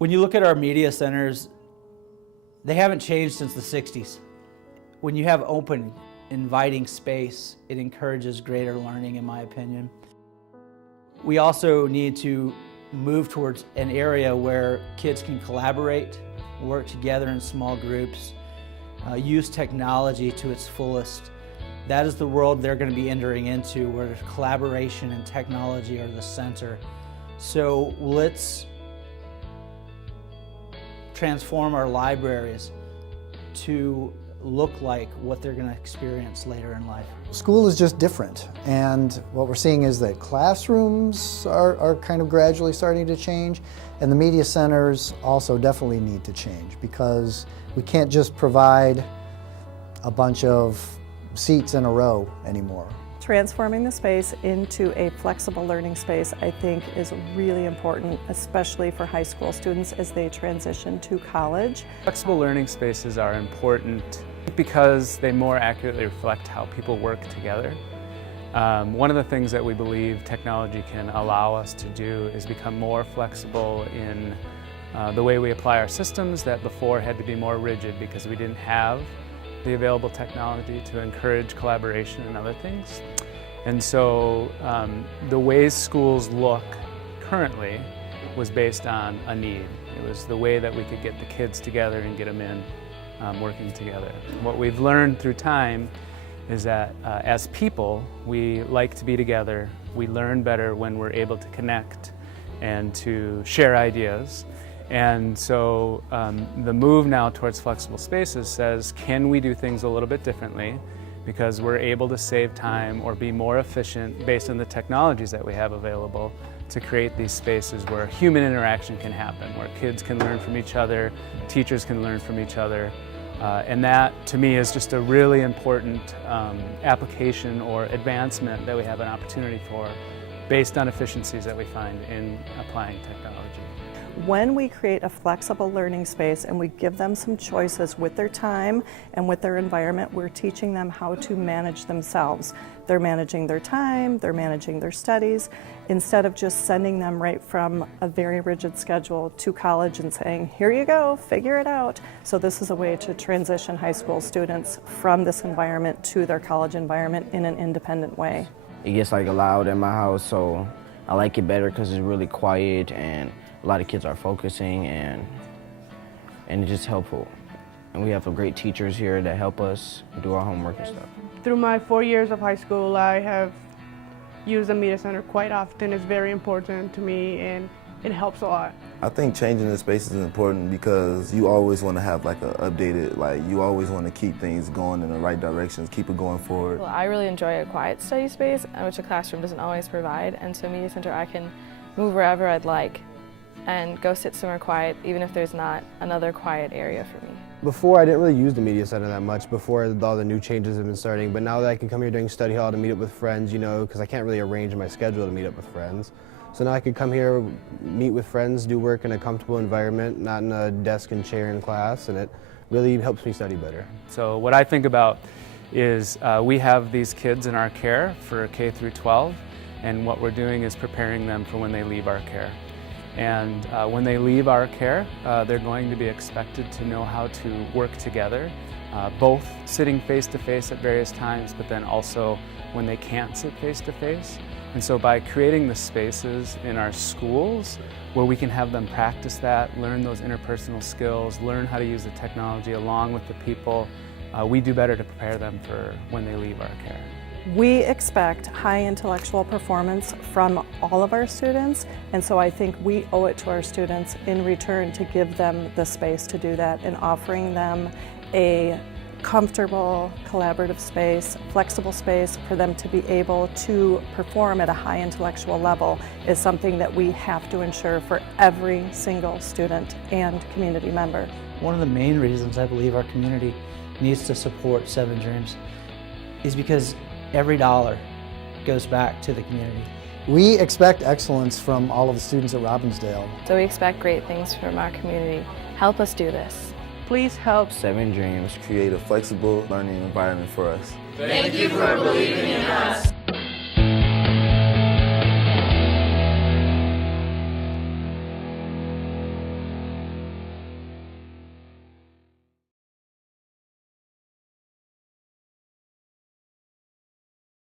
When you look at our media centers, they haven't changed since the 60s. When you have open, inviting space, it encourages greater learning, in my opinion. We also need to move towards an area where kids can collaborate, work together in small groups, use technology to its fullest. That is the world they're going to be entering into, where collaboration and technology are the center. So let's transform our libraries to look like what they're going to experience later in life. School is just different, and what we're seeing is that classrooms are kind of gradually starting to change, and the media centers also definitely need to change, because we can't just provide a bunch of seats in a row anymore. Transforming the space into a flexible learning space, I think, is really important, especially for high school students as they transition to college. Flexible learning spaces are important because they more accurately reflect how people work together. One of the things that we believe technology can allow us to do is become more flexible in the way we apply our systems that before had to be more rigid because we didn't have the available technology to encourage collaboration and other things. And so the ways schools look currently was based on a need. It was the way that we could get the kids together and get them in working together. What we've learned through time is that as people, we like to be together. We learn better when we're able to connect and to share ideas. And so the move now towards flexible spaces says, can we do things a little bit differently because we're able to save time or be more efficient based on the technologies that we have available to create these spaces where human interaction can happen, where kids can learn from each other, teachers can learn from each other. And that, to me, is just a really important application or advancement that we have an opportunity for based on efficiencies that we find in applying technology. When we create a flexible learning space and we give them some choices with their time and with their environment, we're teaching them how to manage themselves. They're managing their time, they're managing their studies, instead of just sending them right from a very rigid schedule to college and saying, here you go, figure it out. So this is a way to transition high school students from this environment to their college environment in an independent way. It gets loud in my house, so I like it better because it's really quiet and a lot of kids are focusing, and it's just helpful. And we have some great teachers here that help us do our homework and stuff. Through my 4 years of high school, I have used the media center quite often. It's very important to me and it helps a lot. I think changing the space is important because you always want to have an updated, you always want to keep things going in the right directions, keep it going forward. Well, I really enjoy a quiet study space, which a classroom doesn't always provide, and so media center I can move wherever I'd like and go sit somewhere quiet, even if there's not another quiet area for me. Before, I didn't really use the media center that much before all the new changes have been starting, but now that I can come here during study hall to meet up with friends, because I can't really arrange my schedule to meet up with friends. So now I could come here, meet with friends, do work in a comfortable environment, not in a desk and chair in class, and it really helps me study better. So what I think about is we have these kids in our care for K through 12, and what we're doing is preparing them for when they leave our care. And when they leave our care, they're going to be expected to know how to work together, both sitting face-to-face at various times, but then also when they can't sit face-to-face. And so by creating the spaces in our schools where we can have them practice that, learn those interpersonal skills, learn how to use the technology along with the people, we do better to prepare them for when they leave our care. We expect high intellectual performance from all of our students, and so I think we owe it to our students in return to give them the space to do that, and offering them a comfortable, collaborative space, flexible space for them to be able to perform at a high intellectual level is something that we have to ensure for every single student and community member. One of the main reasons I believe our community needs to support Seven Dreams is because every dollar goes back to the community. We expect excellence from all of the students at Robbinsdale. So we expect great things from our community. Help us do this. Please help Seven Dreams Create a flexible learning environment for us. Thank you for believing in us.